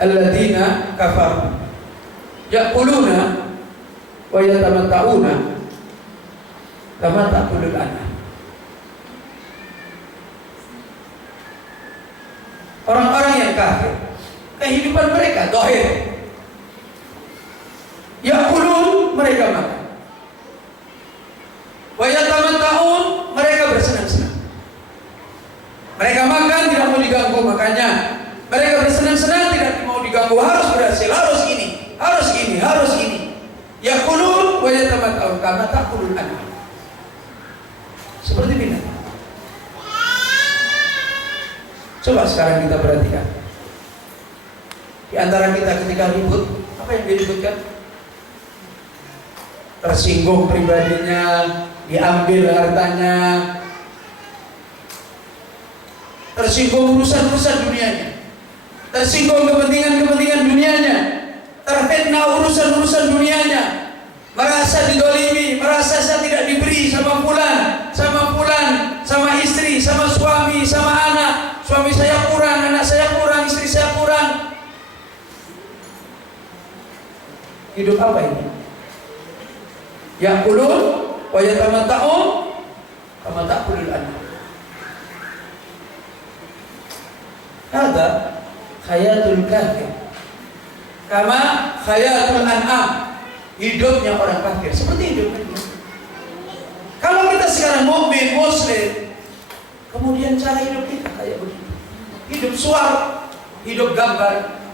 alladzina kafaru ya'kuluna wa yatamatta'una kama ta'kulul an'am. Orang-orang yang kafir, kehidupan mereka zahir. Ya'kulun, mereka makan. Wa yatamatta'un, mereka bersenang-senang. Mereka makan tidak mau diganggu makannya. Mereka bersenang-senang tidak mau diganggu, harus berhasil, harus ini, harus ini, harus ini. Ya'kulun wa yatamatta'un kama ta'kulul an'am. Seperti binatang. Coba sekarang kita perhatikan. Di antara kita ketika ribut, apa yang diributkan? Tersinggung pribadinya, diambil hartanya, tersinggung urusan-urusan dunianya, tersinggung kepentingan-kepentingan dunianya, terfitnah urusan-urusan dunianya, merasa didolimi, merasa saya tidak diberi sama fulan, sama istri, sama suami, sama anak. Suami saya kurang, anak saya kurang, istri saya kurang. Hidup apa ini? Ya'kulun wa yatamatta'un kama ta'kulul an'am. Hada hayatul kafir kama hayatul an'am. Hidupnya orang kafir seperti hidup kita. Kalau kita sekarang mukmin muslim, kemudian cara hidup kita kayak begitu. Hidup suar, hidup gambar.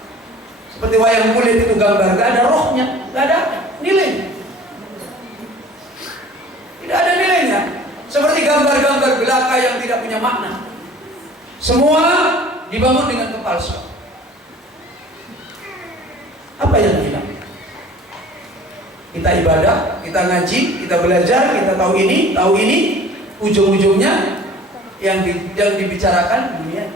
Seperti wayang kulit itu gambar, gak ada rohnya, gak ada nilainya. Tidak ada nilainya. Seperti gambar-gambar belaka yang tidak punya makna. Semua dibangun dengan kepalsuan. Apa yang hilang? Kita ibadah, kita ngaji, kita belajar, kita tahu ini, ujung-ujungnya yang dibicarakan dunia.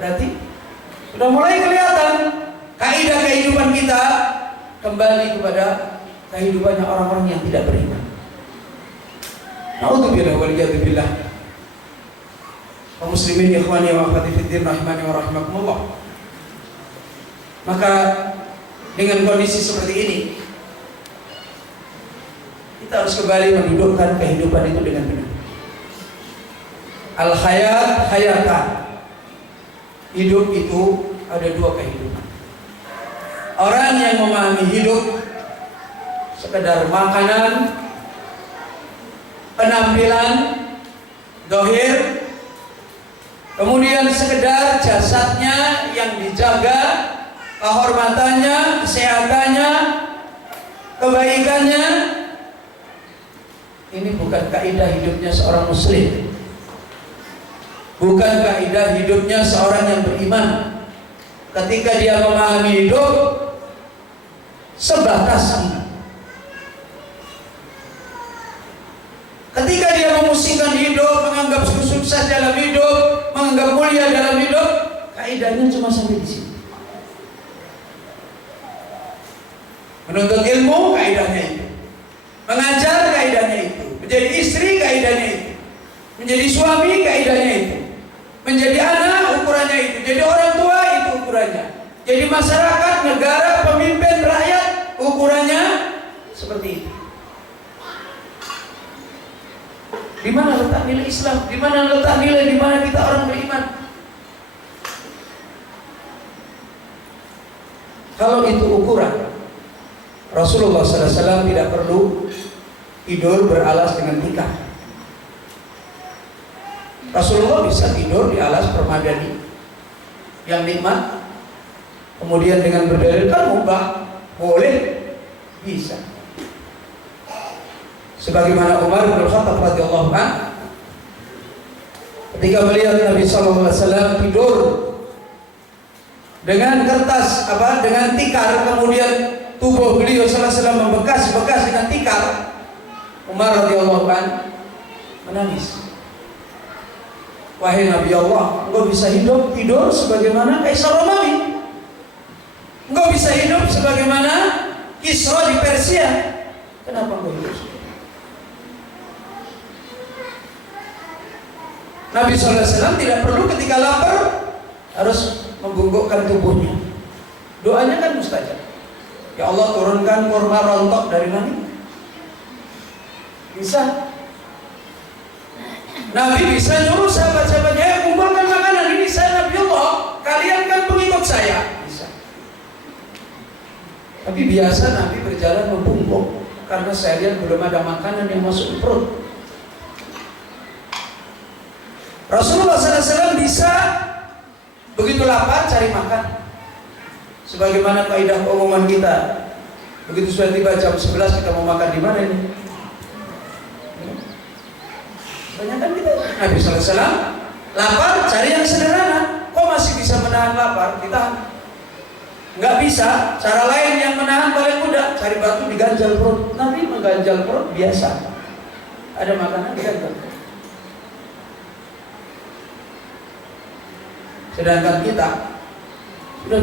Berarti sudah mulai kelihatan kaidah kehidupan kita kembali kepada kehidupannya orang-orang yang tidak beriman. Na'udzubillah waliyadzubillah. Kaum muslimin ikhwani wa akhwati fiddin rahimani wa rahimakumullah. Maka dengan kondisi seperti ini, kita harus kembali mendudukkan kehidupan itu dengan benar. Al-hayat hayatan. Hidup itu ada dua kehidupan. Orang yang memahami hidup sekedar makanan, penampilan, dohir, kemudian sekedar jasadnya yang dijaga, kehormatannya, kesehatannya, kebaikannya. Ini bukan kaidah hidupnya seorang muslim. Bukan kaidah hidupnya seorang yang beriman. Ketika dia memahami hidup sebatas ini. Ketika dia memusingkan hidup, menganggap sukses dalam hidup, menganggap mulia dalam hidup, kaidahnya cuma sampai di sini. Menuntut ilmu, kaidahnya itu. Mengajar, kaidahnya itu. Menjadi istri, kaidahnya itu. Menjadi suami, kaidahnya itu. Menjadi anak, ukurannya itu. Jadi orang tua, itu ukurannya. Jadi masyarakat, negara, pemimpin, rakyat, ukurannya seperti itu. Di mana letak nilai Islam? Di mana letak nilai di mana kita orang beriman? Kalau itu ukuran, Rasulullah SAW tidak perlu tidur beralas dengan tikar. Rasulullah bisa tidur di alas permadani yang nikmat, kemudian dengan berdalilkan mubah, boleh, bisa. Sebagaimana Umar bin Khattab radhiyallahu anhu ketika melihat Nabi SAW tidur dengan kertas dengan tikar, kemudian tubuh beliau SAW membekas-bekas dengan tikar, Umar radhiyallahu anhu menangis. Wahai Nabi Allah, engkau bisa hidup tidur sebagaimana Kaisar Romawi. Engkau bisa hidup sebagaimana Kisra di Persia. Kenapa engkau hidup? Nabi SAW tidak perlu ketika lapar harus membungkukkan tubuhnya. Doanya kan mustajab. Ya Allah, turunkan kurma rontok dari langit. Bisa. Nabi bisa nyuruh sahabat-sahabatnya, kumpulkan makanan ini, saya Nabi Allah, kalian kan pengikut saya. Bisa. Tapi biasa Nabi berjalan membungkuk, karena saya lihat belum ada makanan yang masuk di perut. Rasulullah SAW bisa begitu lapar cari makan. Sebagaimana kaidah keumuman kita, begitu sudah tiba jam 11 kita mau makan di mana ini? Kebanyakan kita Nabi SAW lapar cari yang sederhana. Kok masih bisa menahan lapar? Ditahan. Nggak bisa. Cara lain yang menahan paling mudah, cari batu diganjal perut. Nabi mengganjal perut biasa. Ada makanan diganjal. Sedangkan kita sudah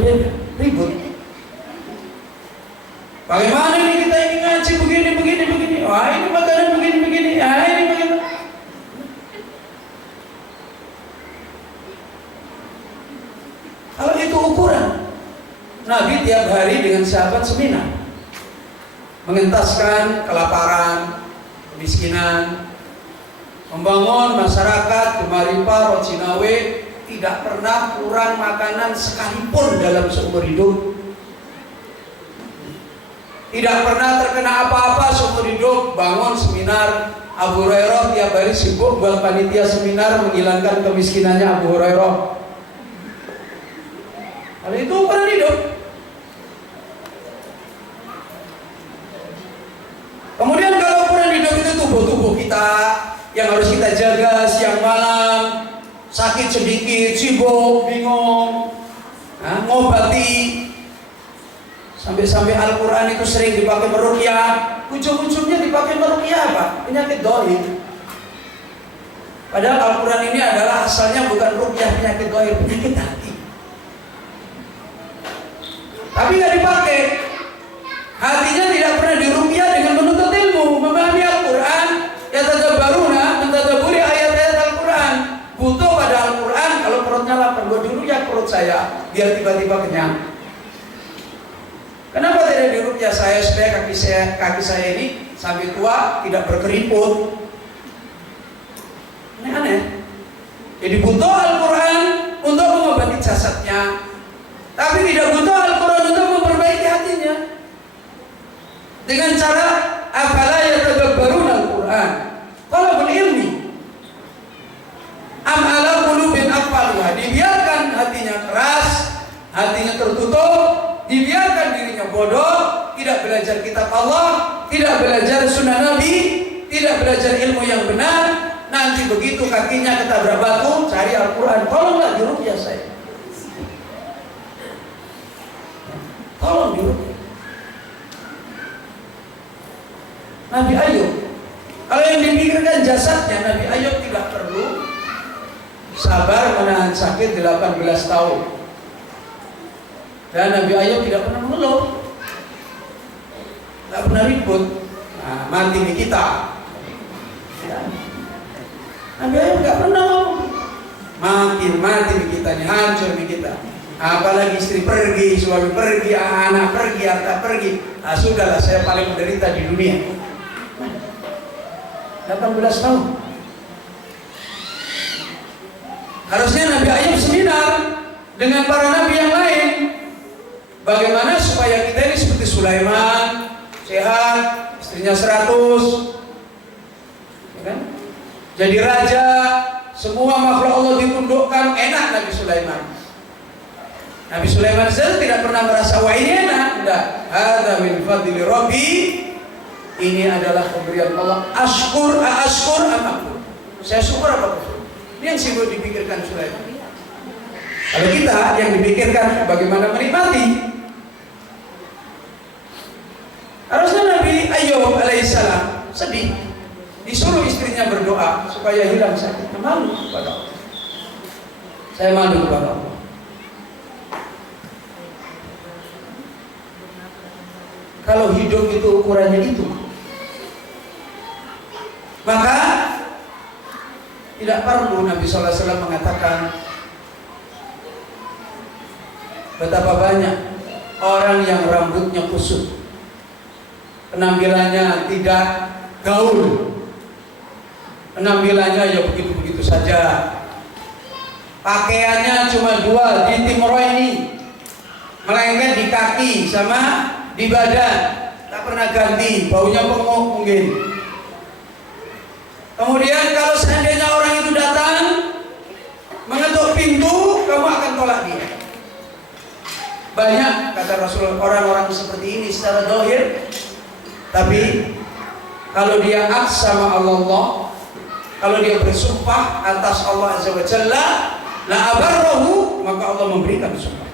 ribut. Bagaimana ini kita ini ngaji begini. Wah, ini makanan begini. Ah, ini begini. Kalau itu ukuran, Nabi tiap hari dengan sahabat seminar, mengentaskan kelaparan, kemiskinan, membangun masyarakat Gemaripa, Rojinawe, tidak pernah kurang makanan sekalipun dalam seumur hidup. Tidak pernah terkena apa-apa seumur hidup. Bangun seminar. Abu Hurairah tiap hari sibuk buat panitia seminar menghilangkan kemiskinannya Abu Hurairah. Kalau itu ukuran hidup. Kemudian kalau ukuran hidup itu tubuh kita yang harus kita jaga siang malam, sakit sedikit, sibuk, bingung, ngobati. Sampai-sampai Al-Quran itu sering dipakai meruqyah. Ujung-ujungnya dipakai meruqyah apa? Penyakit dohir. Padahal Al-Quran ini adalah asalnya bukan ruqyah penyakit dohir, penyakit hati. Tapi nggak dipakai. Hatinya tidak pernah diruqyah dengan menuntut ilmu, memahami Al-Quran, yatadabbaruna, mentadabburi ayat-ayat Al-Quran. Butuh pada Al-Quran. Kalau perutnya lapar, buat dulu ya perut saya, biar tiba-tiba kenyang. Kenapa tidak diruqyah saya supaya kaki saya ini sampai tua tidak berkeriput? Ini aneh. Jadi butuh Al-Quran untuk mengobati jasadnya, tapi tidak butuh Al-Quran untuk memperbaiki hatinya. Dengan cara afala yatadabbaruna Al-Quran, talabul ilmi, am ala qulubin aqfaluha. Dibiarkan hatinya keras, hatinya tertutup, dibiarkan dirinya bodoh, tidak belajar kitab Allah, tidak belajar sunnah Nabi, tidak belajar ilmu yang benar. Nanti begitu kakinya ketabrak batu, cari Al-Quran. Tolonglah diruqyah saya. Tolong diruqyah. Nabi Ayub, kalau yang dipikirkan jasadnya, Nabi Ayub tidak perlu sabar menahan sakit 18 tahun. Dan Nabi Ayub tidak pernah mengeluh, tidak pernah ribut. Nah, mati nih kita. Ya. Nabi Ayub tidak pernah mati nih kita nih, hancur nih kita. Apalagi istri pergi, suami pergi, anak pergi, harta pergi. Nah, sudahlah, saya paling menderita di dunia. 18 tahun. Harusnya Nabi Ayub seminar dengan para nabi yang lain. Bagaimana supaya kita ini seperti Sulaiman, sehat, istrinya 100, ya kan? Jadi raja, semua makhluk Allah ditundukkan, enak Nabi Sulaiman. Nabi Sulaiman saja tidak pernah merasa wah ini enak, enggak. Hadza min fadli Rabbi. Ini adalah pemberian Allah. Ashkur amakkur. Saya syukur apa kufur? Ini yang sibuk dipikirkan Sulaiman. Kalau kita yang dipikirkan bagaimana menikmati. Harusnya Nabi Ayub alaihissalam sedih, disuruh istrinya berdoa supaya hilang sakit. Malu kepada Allah. Saya malu kepada Allah. Kalau hidup itu ukurannya itu, maka tidak perlu Nabi SAW mengatakan betapa banyak orang yang rambutnya kusut, penampilannya tidak gaul, penampilannya ya begitu-begitu saja, pakaiannya cuma dua, di timur ini, melainkan di kaki sama di badan, tak pernah ganti, baunya pengok mungkin. Kemudian kalau seandainya orang itu datang mengetuk pintu, kamu akan tolak dia. Banyak kata Rasulullah orang-orang seperti ini secara zahir, tapi kalau dia aqsama Allah, kalau dia bersumpah atas Allah Azza wa Jalla, la abarrahu, maka Allah memberikan sumpah.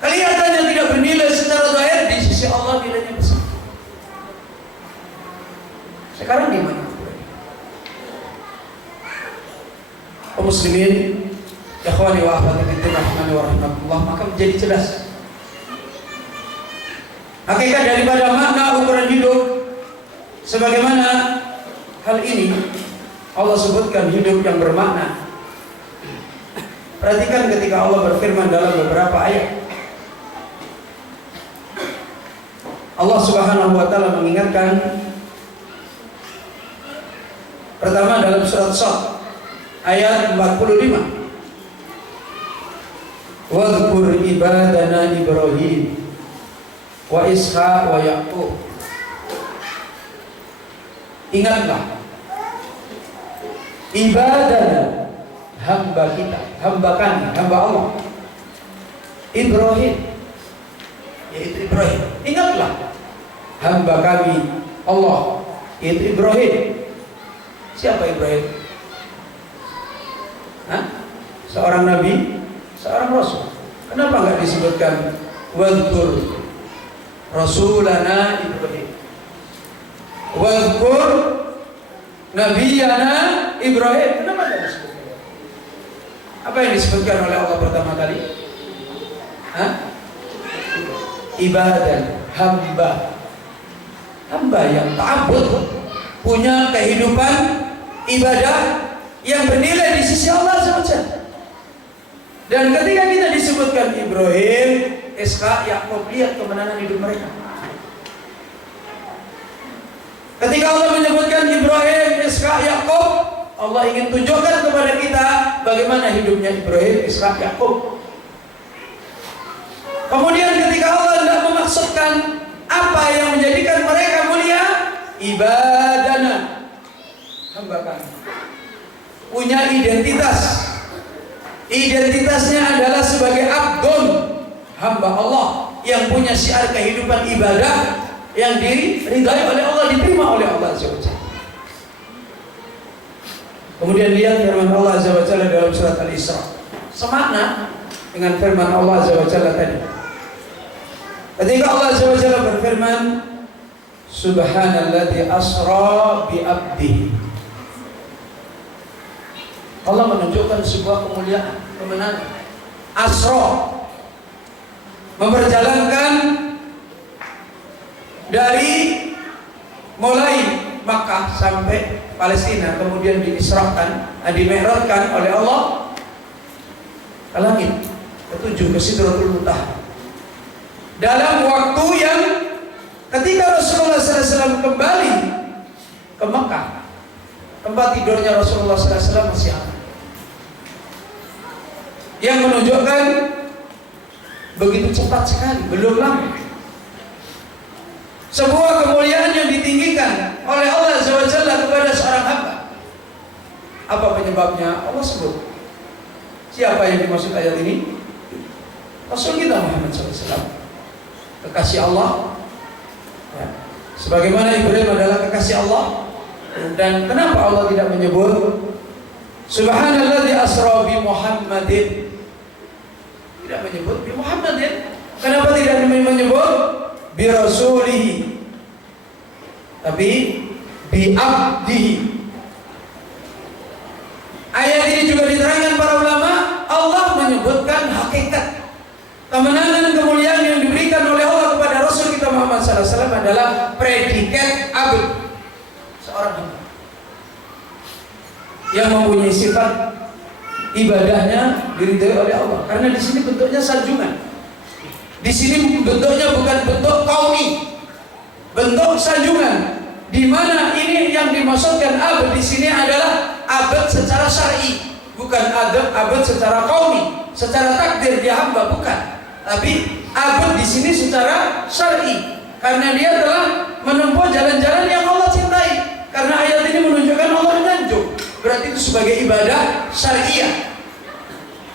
Kelihatannya tidak bernilai secara zahir, di sisi Allah nilainya besar. Sekarang di mana? Kaum muslimin, ikhwani wa akhwati fillah rahimani wa rahimakumullah, maka menjadi jelas hakikat daripada makna ukuran hidup. Sebagaimana hal ini Allah sebutkan hidup yang bermakna. Perhatikan ketika Allah berfirman dalam beberapa ayat, Allah Subhanahu wa taala mengingatkan, pertama dalam surat Shad ayat 45, wadhkur ibadana Ibrahim wa Ishaq wa Yaqub. Ingatlah ibadana, hamba kita, hamba kami, hamba Allah, Ibrahim, yaitu Ibrahim. Ingatlah hamba kami Allah, yaitu Ibrahim. Siapa Ibrahim? Seorang nabi, seorang rasul. Kenapa enggak disebutkan wadhkur rasulana Ibrahim, wadhkur nabiyana Ibrahim? Kenapa enggak disebutkan? Apa yang disebutkan oleh Allah pertama kali? Ibadah, hamba, hamba yang ta'abbud, punya kehidupan ibadah yang bernilai di sisi Allah SWT. Dan ketika kita disebutkan Ibrahim, Ishaq, Yaqub, lihat kemenangan hidup mereka. Ketika Allah menyebutkan Ibrahim, Ishaq, Yaqub, Allah ingin tunjukkan kepada kita bagaimana hidupnya Ibrahim, Ishaq, Yaqub. Kemudian ketika Allah tidak memaksudkan apa yang menjadikan mereka mulia, ibadana, hamba kami, punya identitas. Identitasnya adalah sebagai abdun, hamba Allah yang punya syiar kehidupan ibadah yang diridhai oleh Allah, diterima oleh Allah Azza wa Jalla. Kemudian lihat firman Allah Azza wa Jalla dalam surat Al-Isra, semakna dengan firman Allah Azza wa Jalla tadi. Ketika Allah Azza wa Jalla berfirman, subhanalladzi asra bi abdihi, Allah menunjukkan sebuah kemuliaan, kemenangan. Asra, memperjalankan dari mulai Makkah sampai Palestina, kemudian diisrakan, dimi'rajkan oleh Allah ke langit ketujuh, ke Sidratul Muntaha, dalam waktu yang ketika Rasulullah SAW kembali ke Makkah, tempat tidurnya Rasulullah SAW masih ada, yang menunjukkan begitu cepat sekali, belum lama sebuah kemuliaan yang ditinggikan oleh Allah Azza wa Jalla kepada seorang hamba. Apa penyebabnya? Allah sebut. Siapa yang dimaksud ayat ini? Rasul kita Muhammad SAW, kekasih Allah ya. Sebagaimana Ibrahim adalah kekasih Allah. Dan kenapa Allah tidak menyebut subhanalladzi asra bi Muhammadin, tidak menyebut bi Muhammadin? Kenapa tidak menyebut bi rasulihi, tapi bi abdihi? Ayat ini juga diterangkan para ulama. Allah menyebutkan hakikat kemenangan dan kemuliaan yang diberikan oleh Allah kepada Rasul kita Muhammad SAW adalah predikat abd, seorang hamba yang mempunyai sifat ibadahnya diridhoi oleh Allah. Karena di sini bentuknya sanjungan. Di sini bentuknya bukan bentuk kauni, bentuk sanjungan. Di mana ini yang dimaksudkan abad di sini adalah abad secara syar'i, bukan abad secara kauni, secara takdir dia hamba, bukan. Tapi abad di sini secara syar'i, karena dia telah menempuh jalan-jalan yang Allah cintai. Karena ayat ini menunjukkan Allah menyanjung, berarti itu sebagai ibadah syariah.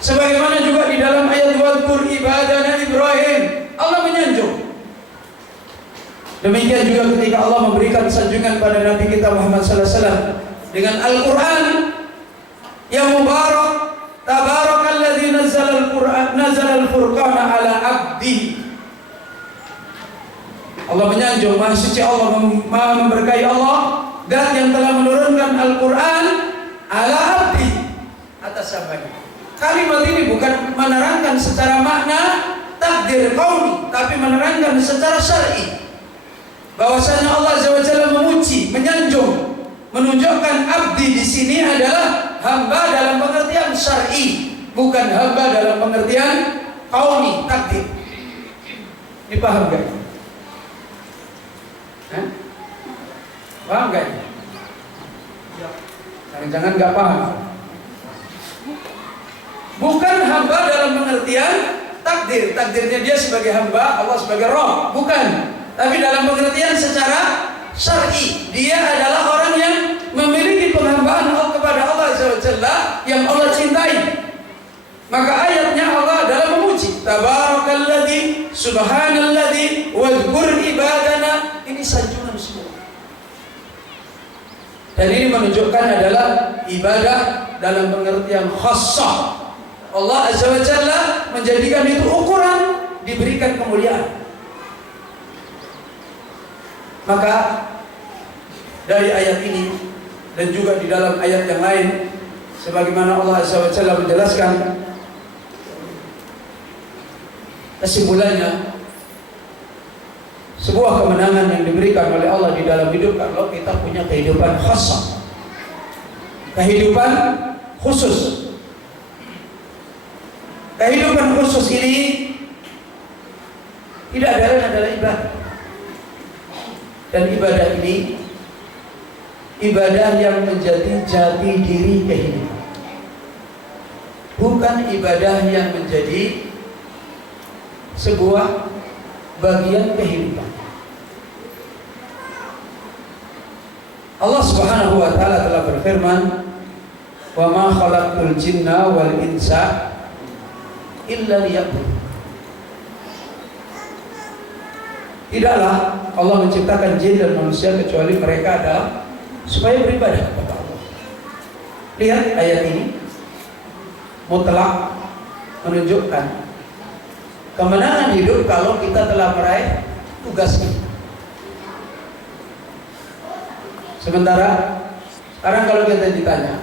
Sebagaimana juga di dalam ayat wadkur ibadana Ibrahim, Allah menyanjung. Demikian juga ketika Allah memberikan sanjungan pada Nabi kita Muhammad SAW dengan Al-Quran yang mubarak, tabarakalladzi nazzala al-furqana ala abdihi. Allah menyanjung, Maha Suci Allah, Maha memberkahi Allah, dan yang telah menurunkan Al-Quran ala abdi, atas hambanya. Kalimat ini bukan menerangkan secara makna takdir kauni, tapi menerangkan secara syar'i. Bahwasanya Allah Azza wa Jalla memuji, menyanjung, menunjukkan abdi di sini adalah hamba dalam pengertian syar'i, bukan hamba dalam pengertian kauni, takdir. Dipaham gak? Paham gak? Jangan-jangan gak paham. Bukan hamba dalam pengertian takdir, takdirnya dia sebagai hamba, Allah sebagai roh, bukan. Tapi dalam pengertian secara syar'i, dia adalah orang yang memiliki penghambaan kepada Allah Azza wa Jalla yang Allah cintai. Maka ayatnya Allah adalah memuji, tabarakalladzi, subhanalladzi, wadhkur ibadana. Ini sanjungan semua. Dan ini menunjukkan adalah ibadah dalam pengertian khassah. Allah Azza wa Jalla menjadikan itu ukuran, diberikan kemuliaan. Maka dari ayat ini dan juga di dalam ayat yang lain, sebagaimana Allah Azza wa Jalla menjelaskan, kesimpulannya sebuah kemenangan yang diberikan oleh Allah di dalam hidup kalau kita punya kehidupan khassah, kehidupan khusus. Kehidupan khusus ini tidak ada lain adalah ibadah. Dan ibadah ini ibadah yang menjadi jati diri kehidupan, bukan ibadah yang menjadi sebuah bagian kehidupan. Allah Subhanahu wa taala telah berfirman, "Wa ma khalaqtul jinna wal insa illa liya'budun." Tidaklah Allah menciptakan jin dan manusia kecuali mereka adalah supaya beribadah kepada Allah. Lihat ayat ini mutlak menunjukkan kemenangan hidup kalau kita telah meraih tugas kita. Sementara sekarang kalau kita ditanya,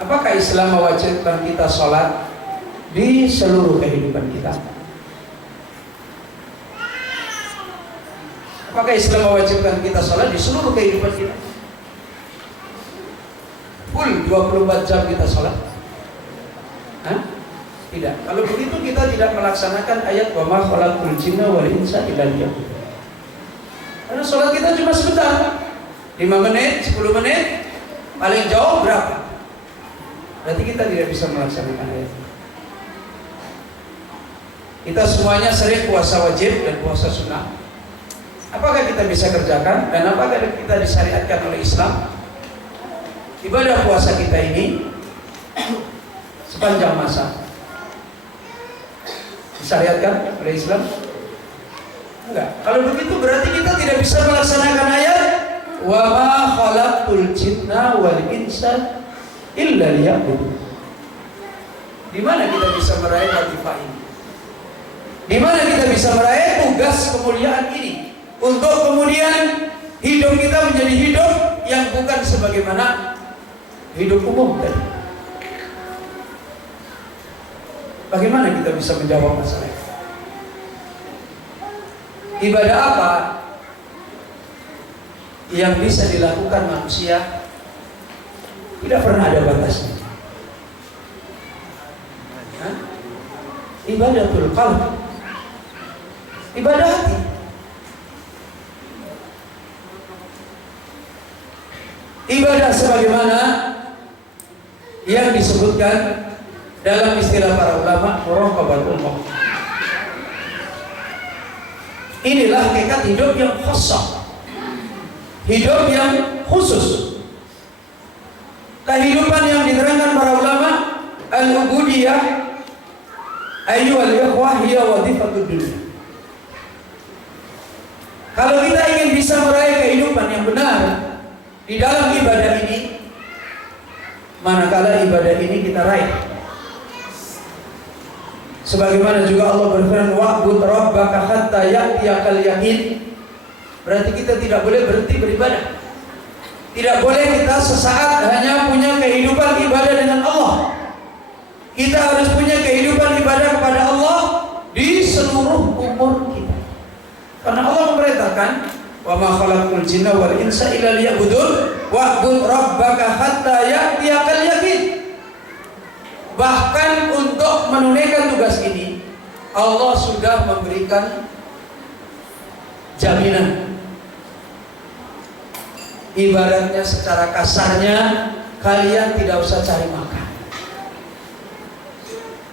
apakah Islam mewajibkan kita sholat di seluruh kehidupan kita? Apakah Islam mewajibkan kita sholat di seluruh kehidupan kita? Full 24 jam kita sholat? Tidak. Kalau begitu kita tidak melaksanakan ayat wa ma khalaqtul jinna wal insa illa liya'budun. Karena sholat kita cuma sebentar, 5 menit, 10 menit, paling jauh berapa? Berarti kita tidak bisa melaksanakan ayat. Kita semuanya sering puasa wajib dan puasa sunnah. Apakah kita bisa kerjakan dan apakah kita disyariatkan oleh Islam? Ibadah puasa kita ini sepanjang masa disyariatkan oleh Islam? Enggak. Kalau begitu berarti kita tidak bisa melaksanakan ayat wa ma khalaqtul jinna wal insa illa liya'budun. Di mana kita bisa meraih watifah ini? Di mana kita bisa meraih tugas kemuliaan ini? Untuk kemudian hidup kita menjadi hidup yang bukan sebagaimana hidup umum tadi. Bagaimana kita bisa menjawab masalah itu? Ibadah apa yang bisa dilakukan manusia Tidak pernah ada batasnya. Ibadatul qalb, ibadah hati. Ibadah sebagaimana yang disebutkan dalam istilah para ulama, muraqabatul maut. Inilah hakikat hidup yang khusus, hidup yang khusus. Kehidupan yang diterangkan para ulama, al-ubudiyah ayyuhal ikhwah hiya wadhifatud dunya. Kalau kita ingin bisa meraih kehidupan yang benar di dalam ibadah ini, manakala ibadah ini kita raih, sebagaimana juga Allah berfirman, wa'bud rabbaka hatta ya'tiyakal yaqin. Berarti kita tidak boleh berhenti beribadah. Tidak boleh kita sesaat hanya punya kehidupan ibadah dengan Allah. Kita harus punya kehidupan ibadah kepada Allah di seluruh umur kita. Karena Allah memerintahkan, wa ma khalaqul jinna wal insa illa liya'budun wa'bud rabbaka hatta ya'tiyakal yaqin. Bahkan untuk menunaikan tugas ini, Allah sudah memberikan jaminan. Ibaratnya secara kasarnya, kalian tidak usah cari makan.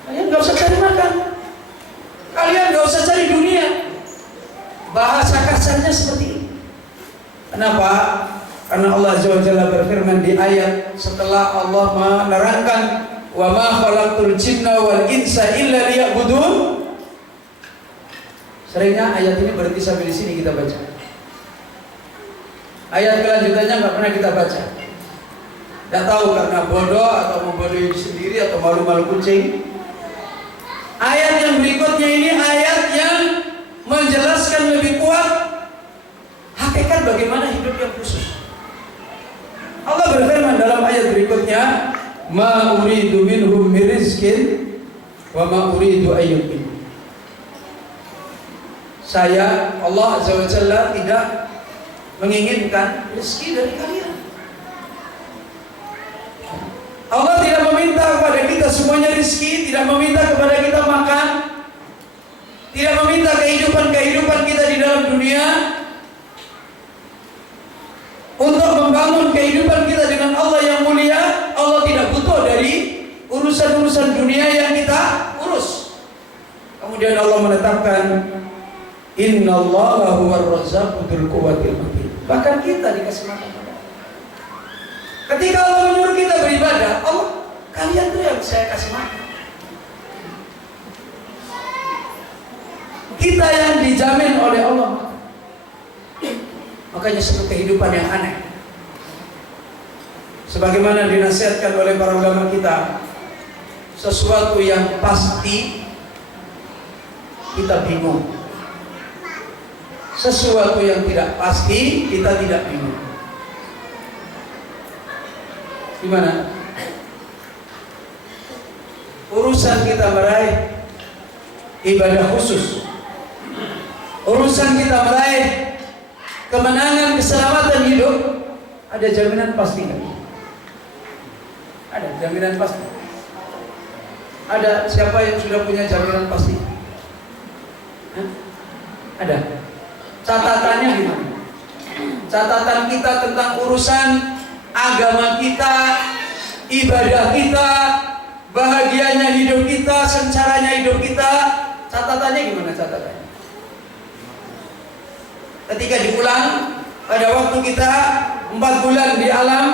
Kalian gak usah cari makan. Kalian gak usah cari dunia. Bahasa kasarnya seperti ini. Kenapa? Karena Allah Azza wa Jalla berfirman di ayat setelah Allah menerangkan wa ma khalaqtul jinna wal insa illa liya'budun. Seringnya ayat ini berhenti sampai di sini kita baca. Ayat kelanjutannya nggak pernah kita baca. Tidak tahu karena bodoh atau membodohi sendiri atau malu-malu kucing. Ayat yang berikutnya ini ayat yang menjelaskan lebih kuat hakikat bagaimana hidup yang khusus. Allah berfirman dalam ayat berikutnya, ma uridu minhum min rizqin wa ma uridu ayyukin. Saya Allah Azza wa Jalla tidak menginginkan rezeki dari kalian. Allah tidak meminta kepada kita semuanya rezeki, tidak meminta kepada kita makan, tidak meminta kehidupan kita di dalam dunia untuk membangun kehidupan kita dengan Allah yang mulia. Allah tidak butuh dari urusan-urusan dunia yang kita urus. Kemudian Allah menetapkan, innallaha huwar razzaqu dzul quwwatil matin. Bahkan kita dikasih makan. Ketika Allah menyuruh kita beribadah, Allah, kalian tuh yang saya kasih makan. Kita yang dijamin oleh Allah. Makanya satu kehidupan yang aneh. Sebagaimana dinasihatkan oleh para ulama kita, sesuatu yang pasti kita bingung. Sesuatu yang tidak pasti kita tidak bingung. Gimana? Urusan kita meraih ibadah khusus, urusan kita meraih kemenangan keselamatan hidup, ada jaminan pasti nggak? Ada jaminan pasti. Ada siapa yang sudah punya jaminan pasti? Hah? Ada. Catatannya gimana? Catatan kita tentang urusan agama kita, ibadah kita, bahagianya hidup kita, sencaranya hidup kita, catatannya gimana catatannya? Ketika diulang pada waktu kita 4 bulan di alam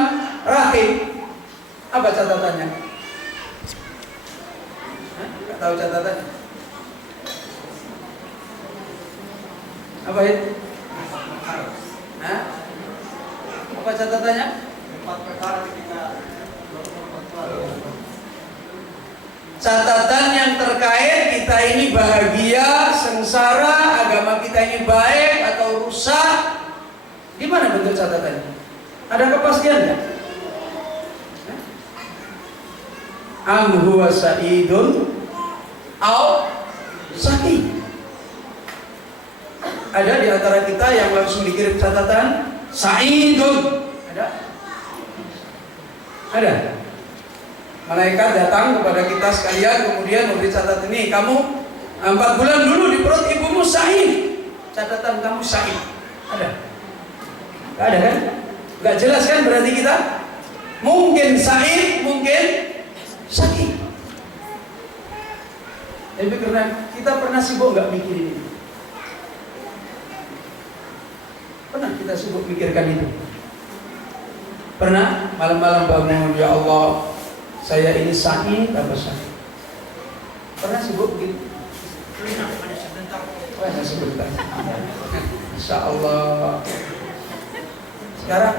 rahim, apa catatannya? Nggak tahu catatannya? Apa itu? Hah? Apa catatannya? 4 perkara kita. Catatan yang terkait kita ini bahagia, sengsara, agama kita ini baik atau rusak. Di mana bentuk catatannya? Ada kepastian nggak? Am huwa sa'idun au sa'id. Ada di antara kita yang langsung dikirim catatan sa'idun. Ada? Ada. Malaikat datang kepada kita sekalian, kemudian memberi catatan ini, kamu 4 bulan dulu di perut ibumu sahih. Catatan kamu sahih. Ada? Gak ada kan? Gak jelas kan berarti kita? Mungkin sahih, mungkin sakit. Tapi karena kita pernah sibuk gak mikirin ini? Pernah kita sibuk mikirkan itu? Pernah malam-malam bangun, ya Allah, saya ini sakit apa sakit? Pernah sibuk begitu? Wah, sebentar. Insya Allah. Sekarang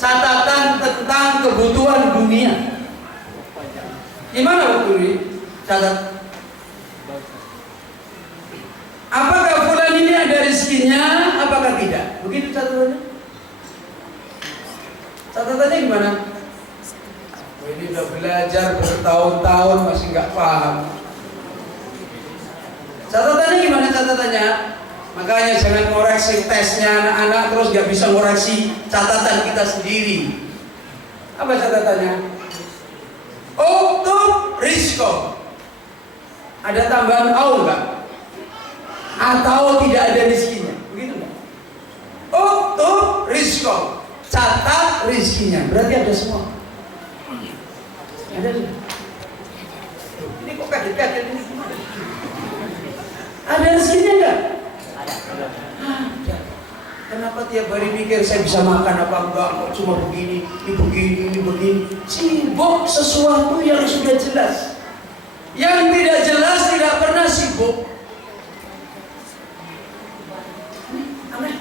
catatan tentang kebutuhan dunia. Gimana waktu ini? Catat. Apakah bulan ini ada rezekinya? Apakah tidak? Begitu catatannya. Catatannya gimana? Ini udah belajar bertahun-tahun masih nggak paham. Catatannya gimana catatannya? Makanya jangan ngoreksi tesnya anak-anak terus nggak bisa ngoreksi catatan kita sendiri. Apa catatannya? Uktub rizqo. Ada tambahan au nggak? Atau tidak ada rezekinya? Begitu nggak? Uktub rizqo. Catat rezekinya. Berarti ada semua. Ada. Ini kok kaget-kaget ini gimana? Ada rezekinya nggak? Ada. Kenapa tiap hari mikir saya bisa makan apa enggak? Kok cuma begini, ini begini, ini begini? Sibuk sesuatu yang sudah jelas. Yang tidak jelas tidak pernah sibuk. Aneh.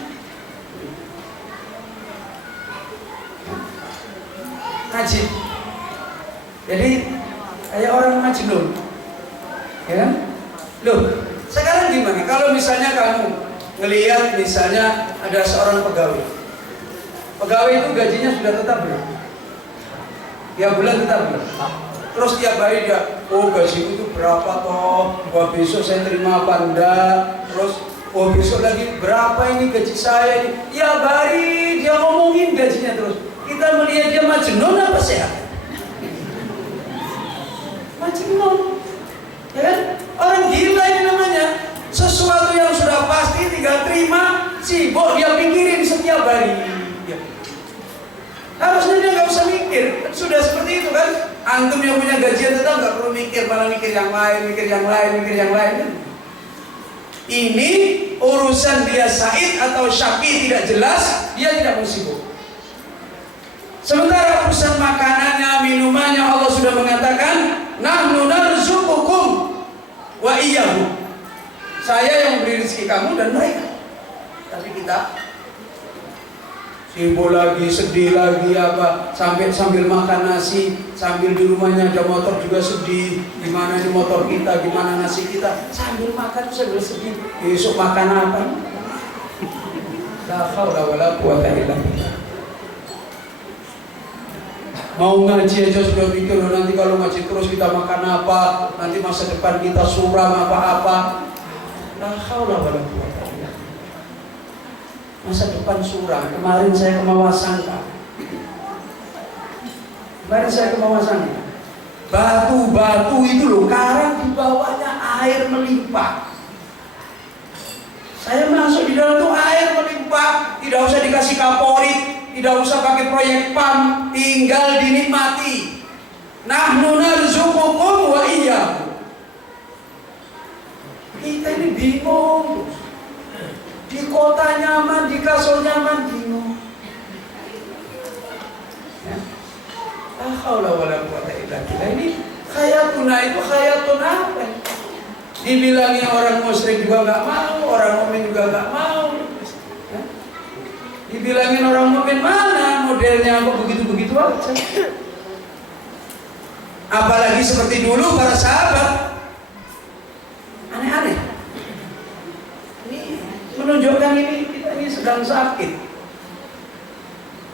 Ngaji. Jadi kayak orang majnun. Ya kan? Loh, sekarang gimana? Kalau misalnya kamu ngelihat misalnya ada seorang pegawai. Pegawai itu gajinya sudah tetap belum? Tiap bulan tetap belum? Terus tiap hari dia, oh gajiku itu berapa toh? Wah besok saya terima apa enggak? Terus, oh besok lagi berapa ini gaji saya ini? Tiap hari dia ngomongin gajinya terus. Kita melihat dia majnun apa sehat? Majnun. Ya kan? Orang gila ini namanya. Sesuatu yang sudah pasti tinggal terima, sibuk dia pikirin setiap hari. Ya. Harusnya dia nggak usah mikir, sudah seperti itu kan. Antum yang punya gajian tetap nggak perlu mikir, malah mikir yang lain, mikir yang lain, mikir yang lain. Ini urusan dia sa'id atau syaqi tidak jelas, dia tidak mau sibuk. Sementara urusan makanannya, minumannya Allah sudah mengatakan, nahnu narzuqukum wa iyyahum. Saya yang beri rezeki kamu dan mereka. Tapi kita sibuk lagi, sedih lagi apa, sambil makan nasi, sambil di rumahnya ada motor juga sedih. Gimana ini motor kita, gimana nasi kita? Sambil makan sambil sedih. Besok makan apa? La haula wala quwata illa billah. Mau ngaji aja sudah mikir, nanti kalau ngaji terus kita makan apa? Nanti masa depan kita suram apa-apa. La haula wala quwata illa billah. Masa depan suram. Kemarin saya ke Mawasangka. Batu-batu itu loh, karang di bawahnya air melimpah. Saya masuk di dalam itu air melimpah, tidak usah dikasih kaporit, tidak usah pakai proyek PAM, tinggal dinikmati. Nahnu narzuqukum wa iyyakum. Kita ini bingung. Di kota nyaman, di kasur nyaman, bingung. Ya. La haula wala quwata illa billah. Ini khayatuna itu khayatun apa? Dibilangin orang musyrik juga nggak mau, orang mukmin juga nggak mau. Ya. Dibilangin orang mukmin mana modelnya kok begitu-begitu aja. Apalagi seperti dulu para sahabat. Aneh-aneh. Menunjukkan ini kita ini sedang sakit.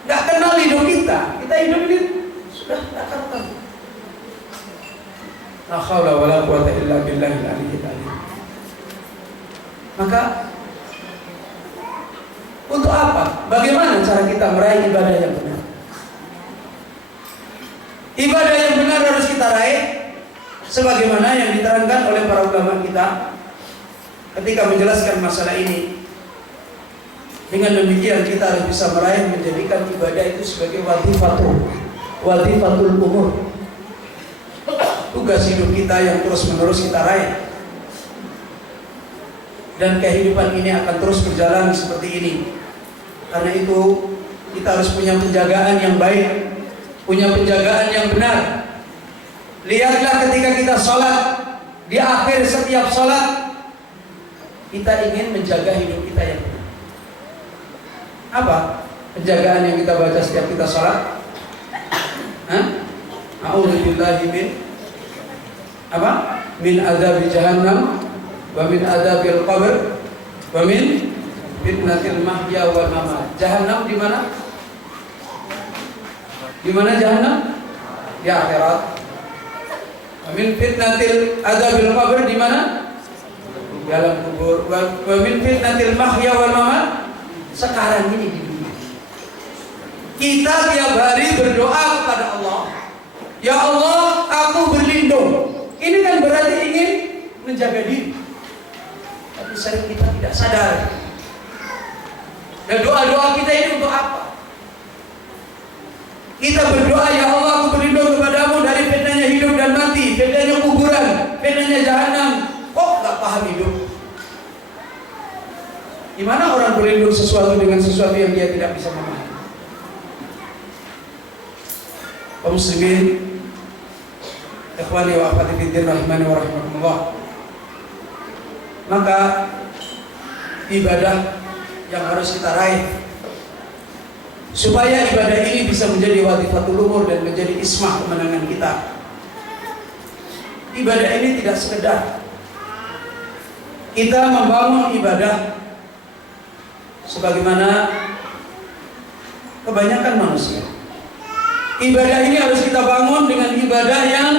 Nggak kenal hidup kita. Kita hidup ini sudah tak kenal. La haula wala quwata illa billahil aliyyil azim. Maka untuk apa? Bagaimana cara kita meraih ibadah yang benar? Ibadah yang benar harus kita raih, sebagaimana yang diterangkan oleh para ulama kita ketika menjelaskan masalah ini. Dengan demikian kita harus bisa meraih menjadikan ibadah itu sebagai wadifatul umur, tugas hidup kita yang terus menerus kita raih. Dan kehidupan ini akan terus berjalan seperti ini. Karena itu kita harus punya penjagaan yang baik, punya penjagaan yang benar. Lihatlah ketika kita sholat, di akhir setiap sholat kita ingin menjaga hidup kita yang benar. Apa penjagaan yang kita baca setiap kita sholat? A'udzubillahi min adzabi jahannam wa min adzabil qabr wa min fitnatil mahya wal mamat. Jahannam di mana? Di mana jahannam? Di akhirat. Wa min fitnatil adzabil qabr di mana? Di alam kubur. Wa min fitnatil mahya wal mamat. Sekarang ini di dunia kita tiap hari berdoa kepada Allah, ya Allah aku berlindung. Ini kan berarti ingin menjaga diri, tapi sering kita tidak sadar. Dan doa-doa kita ini untuk apa? Kita berdoa, ya Allah aku berlindung kepadamu dari fitnahnya hidup dan mati, fitnahnya kuburan, fitnahnya jahanam. Kok gak paham hidup? Gimana orang berlindung sesuatu dengan sesuatu yang dia tidak bisa memahami? Kaum muslimin, ikhwani wa akhwati fiddin rahimani wa rahimakumullah. Maka ibadah yang harus kita raih supaya ibadah ini bisa menjadi wadifatul umur dan menjadi ismah kemenangan kita. Ibadah ini tidak sekedar kita membangun ibadah sebagaimana kebanyakan manusia. Ibadah ini harus kita bangun dengan ibadah yang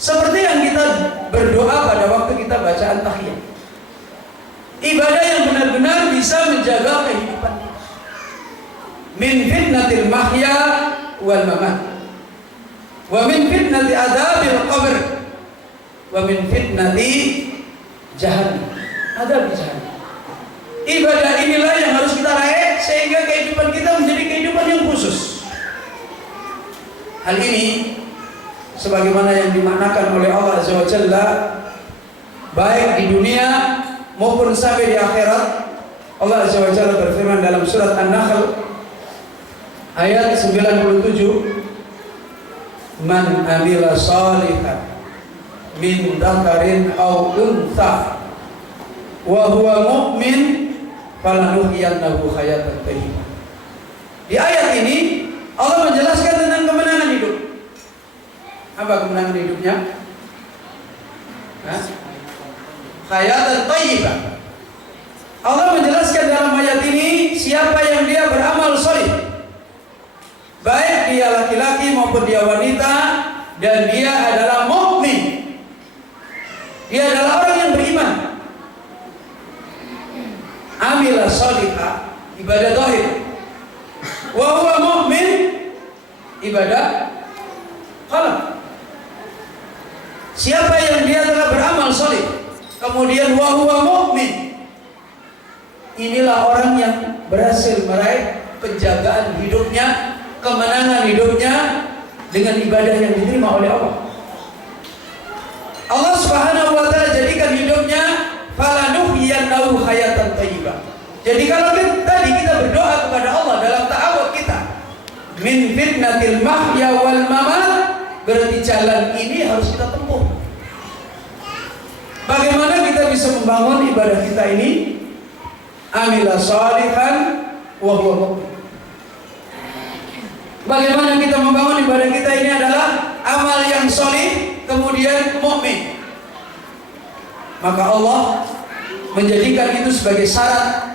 seperti yang kita berdoa pada waktu kita bacaan tahiyat. Ibadah yang benar-benar bisa menjaga kehidupan kita. Min fitnatil mahya wal mamat, wa min fitnati adzabil qabr, wa min fitnati jahannam. Adzab jahannam. Ibadah inilah yang harus kita raih sehingga kehidupan kita menjadi kehidupan yang khusus. Hal ini sebagaimana yang dimaknakan oleh Allah Azza wa Jalla baik di dunia maupun sampai di akhirat. Allah Azza wa Jalla berfirman dalam surat An-Nahl ayat 97, Man amila salihan min dzakarin aw untha wa huwa mu'min falanuhyiyannahu hayatan thayyibah. Di ayat ini Allah menjelaskan tentang kemenangan hidup. Apa kemenangan hidupnya? Hayatan thayyibah. Allah menjelaskan dalam ayat ini siapa yang dia beramal salih, baik dia laki-laki maupun dia wanita, dan dia adalah mukmin. Dia adalah orang yang beriman. Amila salihah, ibadah zahir. Wa huwa mu'min, ibadah qalb. Siapa yang dia telah beramal salih, kemudian wa huwa mu'min, inilah orang yang berhasil meraih penjagaan hidupnya, kemenangan hidupnya dengan ibadah yang diterima oleh Allah. Allah Subhanahu wa taala jadikan hidupnya falanuhyiyannahu hayatan thayyibah. Jadi kalau tadi kita berdoa kepada Allah dalam ta'awudz kita min fitnatil mahya wal mamat, berarti jalan ini harus kita tempuh. Bagaimana kita bisa membangun ibadah kita ini? Amila shalihan wa huwa mu'min. Bagaimana kita membangun ibadah kita ini adalah amal yang sholih kemudian mukmin. Maka Allah menjadikan itu sebagai syarat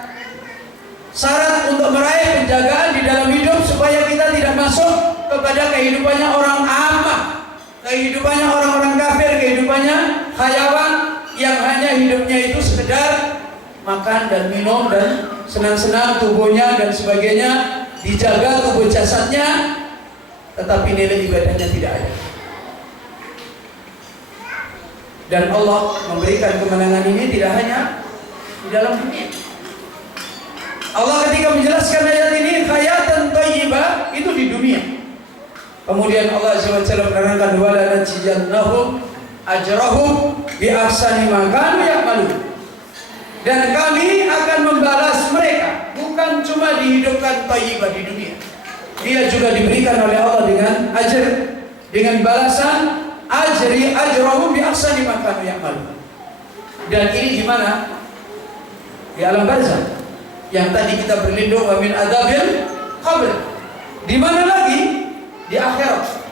untuk meraih penjagaan di dalam hidup supaya kita tidak masuk kepada kehidupannya orang amah, kehidupannya orang-orang kafir, kehidupannya hayawan yang hanya hidupnya itu sekedar makan dan minum dan senang-senang tubuhnya dan sebagainya, dijaga tubuh jasadnya, tetapi nilai ibadahnya tidak ada. Dan Allah memberikan kemenangan ini tidak hanya di dalam dunia. Allah ketika menjelaskan ayat ini hayatan thayyibah itu di dunia. Kemudian Allah SWT menerangkan wala najziyannahum ajrahum bi ahsani ma kanu ya'malun. Dan kami akan membalas mereka, bukan cuma dihidupkan thayyibah di dunia. Dia juga diberikan oleh Allah dengan ajr, dengan balasan ajrahum bi ahsani ma kanu ya'malun. Dan ini di mana? Di alam barzakh. Yang tadi kita berlindung wa min adzabil qabr. Di mana lagi? Di akhirat.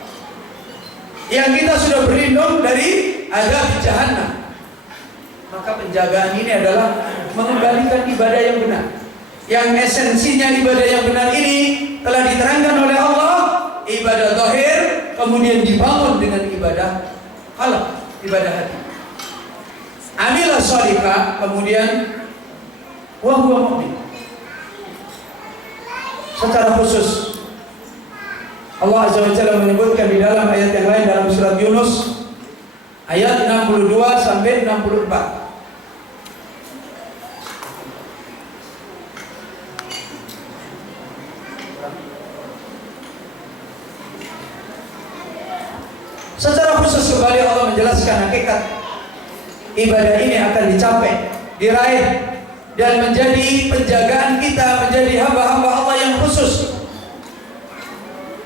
Yang kita sudah berlindung dari azab jahannam. Maka penjagaan ini adalah mengembalikan ibadah yang benar. Yang esensinya ibadah yang benar ini telah diterangkan oleh Allah, ibadah zahir kemudian dibangun dengan ibadah qalb, ibadah hati. Amilah shalihah kemudian wa huwa mu'min. Secara khusus Allah Azza wa Jalla menyebutkan di dalam ayat yang lain dalam surat Yunus ayat 62 sampai 64. Secara khusus kembali Allah menjelaskan hakikat ibadah ini akan dicapai, diraih dan menjadi penjagaan kita, menjadi hamba-hamba Allah yang khusus.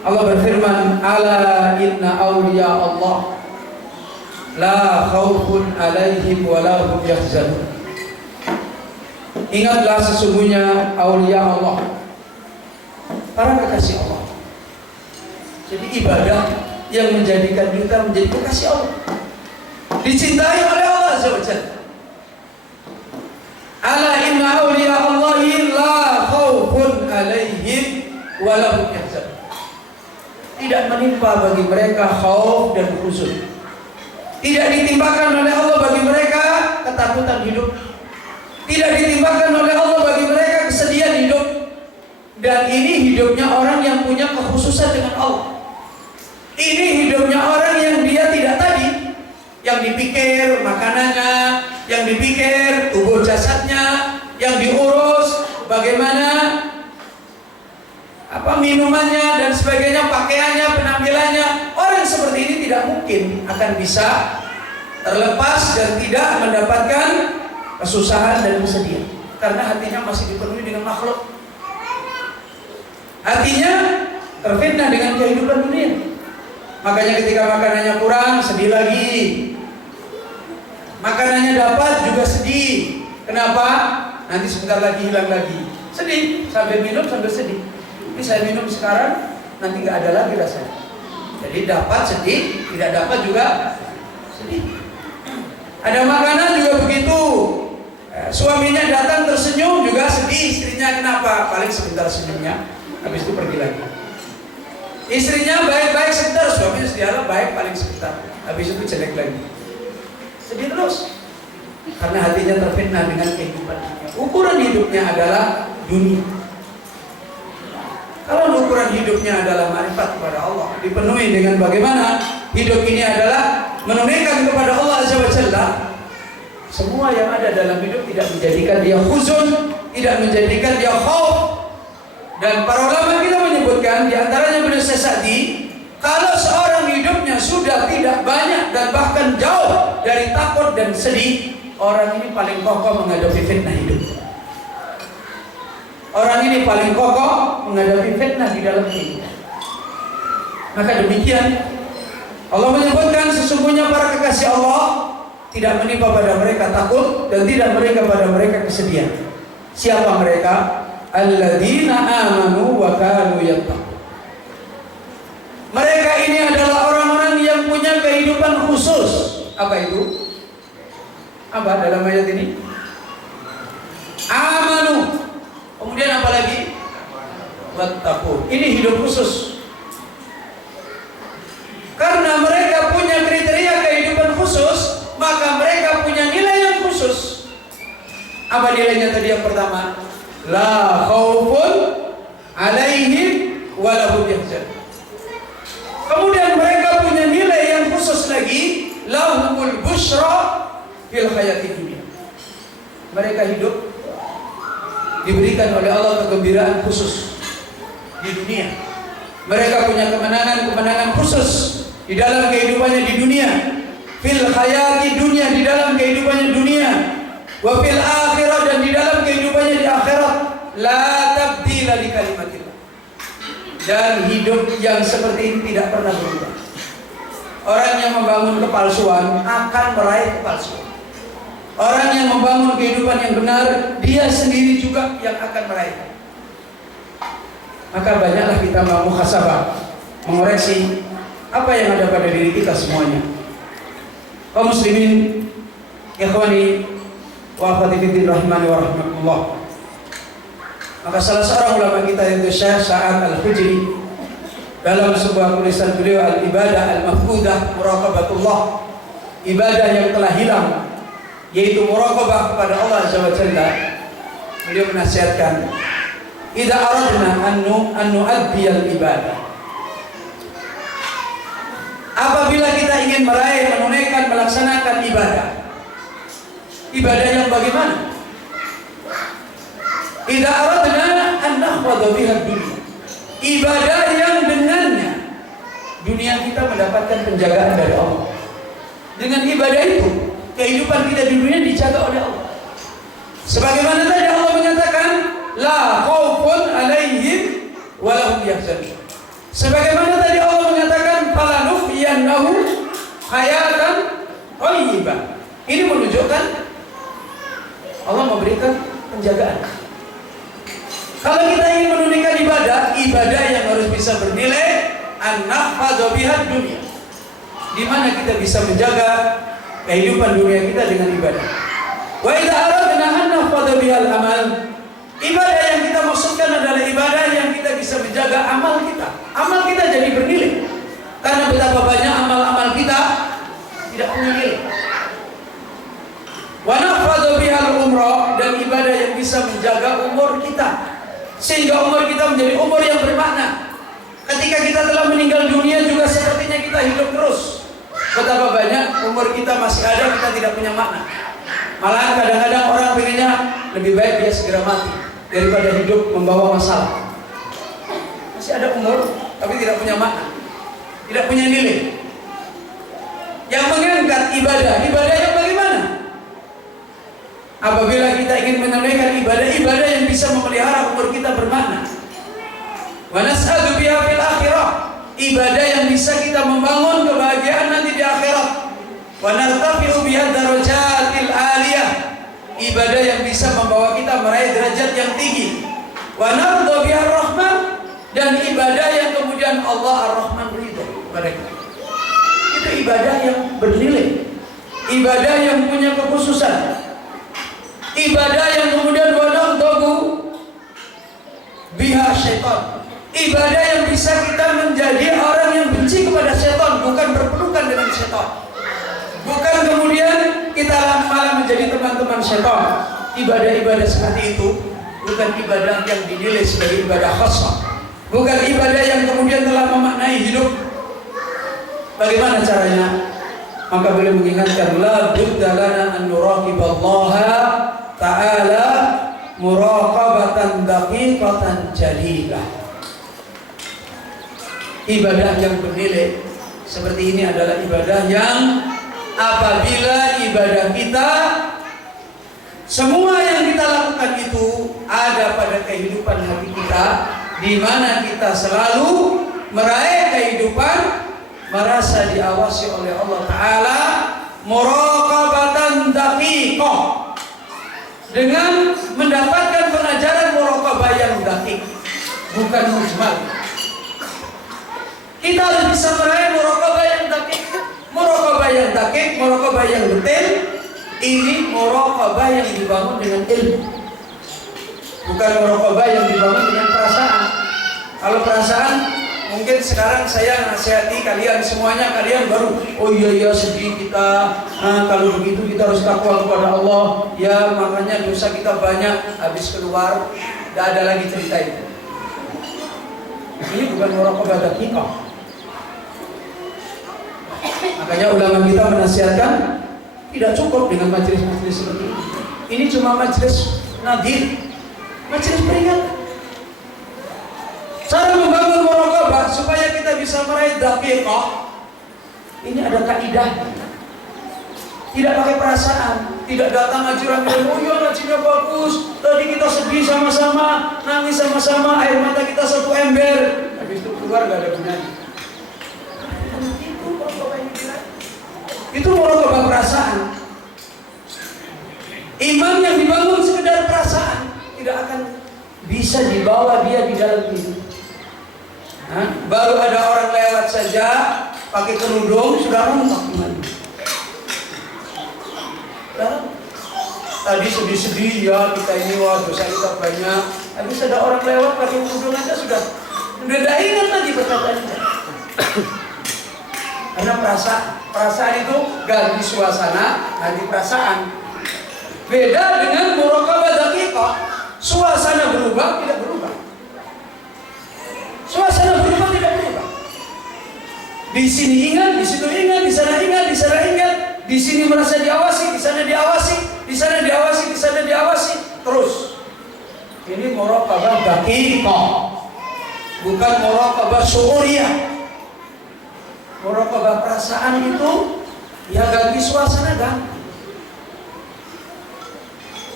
Allah berfirman, ala inna awliya Allah la khawfun alaihim wa la hum yahzanun. Ingatlah sesungguhnya awliya Allah, para kekasih Allah. Jadi ibadah yang menjadikan kita menjadi kekasih Allah, dicintai oleh Allah Azza wa Jalla. Ala inna awliya Allahi la khawfun alaihim wa la hum yahzanun. Tidak menimpa bagi mereka khauf dan huzun. Tidak ditimpakan oleh Allah bagi mereka ketakutan hidup. Tidak ditimpakan oleh Allah bagi mereka kesedihan hidup. Dan ini hidupnya orang yang punya kekhususan dengan Allah. Ini hidupnya orang yang dia tidak tadi, yang dipikir makanannya, yang dipikir tubuh jasadnya, yang diurus bagaimana minumannya dan sebagainya, pakaiannya, penampilannya. Orang seperti ini tidak mungkin akan bisa terlepas dan tidak mendapatkan kesusahan dan kesedihan, karena hatinya masih dipenuhi dengan makhluk. Hatinya terfitnah dengan kehidupan dunia. Makanya ketika makanannya kurang, sedih lagi. Makanannya dapat juga sedih. Kenapa? Nanti sebentar lagi hilang lagi. Sedih, sambil minum sambil sedih. Ini saya minum sekarang, nanti nggak ada lagi rasanya. Jadi dapat sedih, tidak dapat juga sedih. Ada makanan juga begitu. Suaminya datang tersenyum juga sedih. Istrinya kenapa? Paling sebentar senyumnya, habis itu pergi lagi. Istrinya baik-baik sebentar, suaminya sedialah baik paling sebentar, habis itu jelek lagi. Sedih terus, karena hatinya terfitnah dengan kehidupan dunia. Ukuran hidupnya adalah dunia. Kalau ukuran hidupnya adalah ma'rifat kepada Allah, dipenuhi dengan bagaimana hidup ini adalah menunaikan kepada Allah Azza wa Jalla, semua yang ada dalam hidup tidak menjadikan dia huzun, tidak menjadikan dia khauf. Dan para ulama kita menyebutkan, di antaranya Ibnu Sa'di, kalau seorang hidupnya sudah tidak banyak dan bahkan jauh dari takut dan sedih, orang ini paling kokoh menghadapi fitnah hidup. Orang ini paling kokoh menghadapi fitnah di dalam hidup. Maka demikian Allah menyebutkan sesungguhnya para kekasih Allah tidak menimpa pada mereka takut dan tidak menimpa pada mereka kesedihan. Siapa mereka? Alladzina amanu wa kanu yattaqun. Mereka ini adalah orang-orang yang punya kehidupan khusus. Apa itu? Apa dalam ayat ini? Amanu. Kemudian apa lagi? Wattaqun. Ini hidup khusus. Karena mereka punya kriteria kehidupan khusus, maka mereka punya nilai yang khusus. Apa nilainya tadi yang pertama? La khaufun alaihim wa la hum yahzanun. fil hayati dunia. Mereka hidup diberikan oleh Allah kegembiraan khusus di dunia. Mereka punya kemenangan khusus di dalam kehidupannya di dunia. Fil hayati dunia, di dalam kehidupannya dunia. Wa fil akhirah, dan di dalam kehidupannya di akhirat. La tabdila li kalimatillah. Dan hidup yang seperti ini tidak pernah berubah. Orang yang membangun kepalsuan akan meraih kepalsuan. Orang yang membangun kehidupan yang benar, dia sendiri juga yang akan meraih. Maka banyaklah kita mau muhasabah, mengoreksi apa yang ada pada diri kita semuanya. Kaum muslimin, ikhwani wa akhwati fiddin rahimani wa rahimakumullah. Maka salah seorang ulama kita yaitu Syekh Sa'ad Al-Hujri, dalam sebuah tulisan beliau Al-Ibadah Al-Mafqudah Muraqabatullah, ibadah yang telah hilang, yaitu muraqabah kepada Allah Azza wa Jalla. Beliau menasihatkan, idza aradna an nu'addi al-ibadah. Apabila kita ingin meraih, menunaikan, melaksanakan ibadah. Ibadah yang bagaimana? Idza aradna an nahfadha biha dunya. Ibadah yang dengannya dunia kita mendapatkan penjagaan dari Allah. Dengan ibadah itu, kehidupan kita di dunia dijaga oleh Allah. Sebagaimana tadi Allah menyatakan, la khaufun alaihim wa lahum yahzanun. Sebagaimana tadi Allah menyatakan, fala nuhyiyannahu hayatan thayyibah. Ini menunjukkan Allah memberikan penjagaan. Kalau kita ingin menunaikan ibadah yang harus bisa bernilai an-nahfadhu biha dunia, di mana kita bisa menjaga kehidupan dunia kita dengan ibadah. Wa idza aradna an nahfadha bihal amal. Ibadah yang kita maksudkan adalah ibadah yang kita bisa menjaga amal kita. Amal kita jadi bernilai. Karena betapa banyak amal-amal kita tidak punya nilai. Wa nahfadha bihal umrah, dan ibadah yang bisa menjaga umur kita, sehingga umur kita menjadi umur yang bermakna. Ketika kita telah meninggal dunia juga sepertinya kita hidup terus. Betapa banyak umur kita masih ada, kita tidak punya makna. Malahan kadang-kadang orang pengennya lebih baik dia segera mati daripada hidup membawa masalah. Masih ada umur tapi tidak punya makna, tidak punya nilai. Yang mengangkat ibadah yang bagaimana? Apabila kita ingin menunaikan ibadah yang bisa memelihara umur kita bermakna. Wa nas'adu biha fil akhirah. Ibadah yang bisa kita membangun kebahagiaan nanti di akhirat. Wa nartafi'u biha darajatil aliyah. Ibadah yang bisa membawa kita meraih derajat yang tinggi. Wa nardha biha rahman, dan ibadah yang kemudian Allah Ar-Rahman ridha kepada kita. Itu ibadah yang bernilai. Ibadah yang punya kekhususan. Ibadah yang kemudian wa nardha biha syaitan. Ibadah yang bisa kita menjadi orang yang benci kepada setan, bukan berpelukan dengan setan. Bukan kemudian kita malah menjadi teman-teman setan. Ibadah-ibadah seperti itu bukan ibadah yang dinilai sebagai ibadah khasah. Bukan ibadah yang kemudian telah memaknai hidup. Bagaimana caranya? Maka beliau mengingatkan, la budda lana an nuraqiballaha ta'ala muraqabatan daqiqatan jalilah. Ibadah yang bernilai seperti ini adalah ibadah yang apabila ibadah kita, semua yang kita lakukan itu ada pada kehidupan hati kita, di mana kita selalu meraih kehidupan, merasa diawasi oleh Allah Ta'ala, muraqabatan daqiqah, dengan mendapatkan pengajaran muraqabah yang daqiq, bukan mujmal. Kita harus bisa meraih muraqabah yang daqiq. Muraqabah yang daqiq, muraqabah yang detail. Ini muraqabah yang dibangun dengan ilmu, bukan muraqabah yang dibangun dengan perasaan. Kalau perasaan, mungkin sekarang saya nasihati kalian semuanya, kalian baru, oh iya sedih kita, kalau begitu kita harus takwa kepada Allah. Ya makanya dosa kita banyak, habis keluar tidak ada lagi cerita itu. Ini bukan muraqabah daqiqah. Makanya ulama kita menasihatkan, Tidak cukup dengan majelis-majelis seperti ini. Ini cuma majelis nadir, majelis peringatan. Cara membangun muraqabah supaya kita bisa meraih daqiqah, ini ada kaidah. Tidak pakai perasaan, tidak datang ngaji rame-rame, oh iya ngajinya bagus, tadi kita sedih sama-sama, nangis sama-sama, air mata kita satu ember, habis itu keluar gak ada gunanya. Itu muraqabah perasaan. Iman yang dibangun sekedar perasaan tidak akan bisa dibawa dia di dalam hidup. Baru ada orang lewat saja pakai kerudung sudah rontok iman. Tadi sedih-sedih ya kita ini, wah dosa kita banyak. Habis ada orang lewat pakai kerudung aja sudah tidak ingat lagi perkataannya. Karena perasaan itu ganti suasana, ganti perasaan. Beda dengan muraqabah daqiqah, suasana berubah tidak berubah. Suasana berubah tidak berubah. Di sini ingat, di situ ingat, di sana ingat, di sana ingat. Di sini merasa diawasi, di sana diawasi, di sana diawasi, di sana diawasi, terus. Ini muraqabah daqiqah, bukan muraqabah syu'uriyah. Muraqabah perasaan itu ya ganti suasana ganti.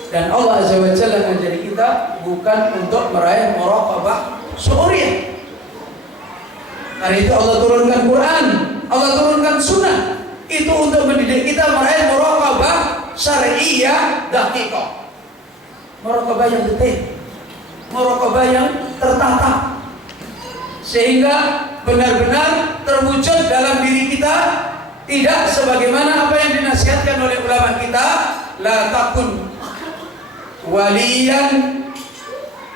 Dan Allah Azza wa Jalla mengajari kita bukan untuk meraih muraqabah syu'uriyah. Karena itu Allah turunkan Quran, Allah turunkan sunnah. Itu untuk mendidik kita meraih muraqabah syar'iyyah daqiqah. Muraqabah yang detail, muraqabah yang tertata, sehingga benar-benar terwujud dalam diri kita, tidak sebagaimana apa yang dinasihatkan oleh ulama kita, la takun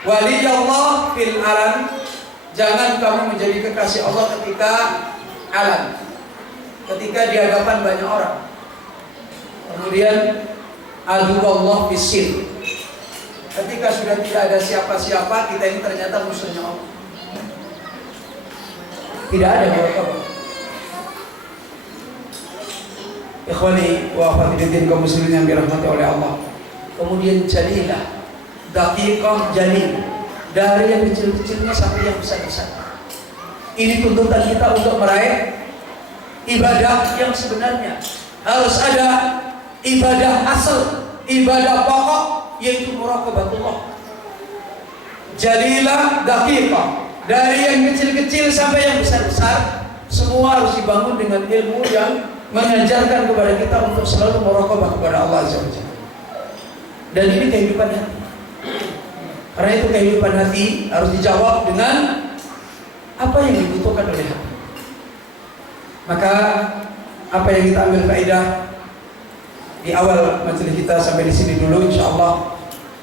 waliyallah fil alam. Jangan kamu menjadi kekasih Allah ketika alam, ketika di hadapan banyak orang. Kemudian aduwallah fisir, ketika sudah tidak ada siapa-siapa, kita ini ternyata musuhnya Allah. Tidak ada muraqabah. Ikhwani wa akhwati kaum muslimin yang dirahmati oleh Allah. Kemudian jalilah, daqiqah jalil, dari yang kecil-kecilnya sampai yang besar-besar. Ini tuntutan kita untuk meraih ibadah yang sebenarnya. Harus ada ibadah asal, ibadah pokok, yaitu muraqabatullah. Jalilah, daqiqah, dari yang kecil-kecil sampai yang besar-besar, semua harus dibangun dengan ilmu yang mengajarkan kepada kita untuk selalu muraqabah kepada Allah Azza wa Jalla. Dan ini kehidupan hati. Karena itu kehidupan hati harus dijawab dengan apa yang dibutuhkan oleh hati. Maka apa yang kita ambil faedah di awal majelis kita sampai di sini dulu, insyaallah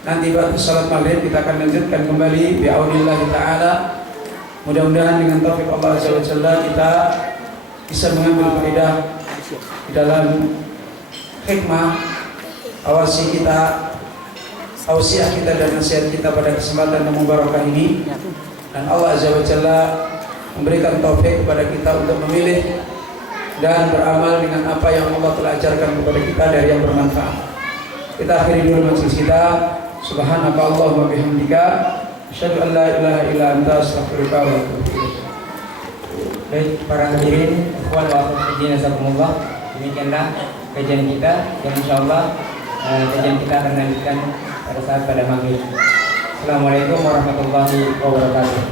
nanti pada salat maghrib kita akan lanjutkan kembali bi'aunillah taala. Mudah-mudahan dengan taufik Allah Azza wa Jalla kita bisa mengambil faedah di dalam hikmah awasi kita, tausiah kita dan nasihat kita pada kesempatan yang mubarakah ini. Dan Allah Azza wa Jalla memberikan taufik kepada kita untuk memilih dan beramal dengan apa yang Allah telah ajarkan kepada kita dari yang bermanfaat. Kita akhiri dulu majelis kita. Subhanaka Allahumma bihamdika, asyhadu an la ilaha illa anta, astaghfiruka wa atubu ilaik. Baik para hadirin, ikhwan wa akhwat jazakumullah. Demikianlah kajian kita yang insyaallah kajian kita akan lanjutkan pada saat pada maghrib. Assalamualaikum warahmatullahi wabarakatuh.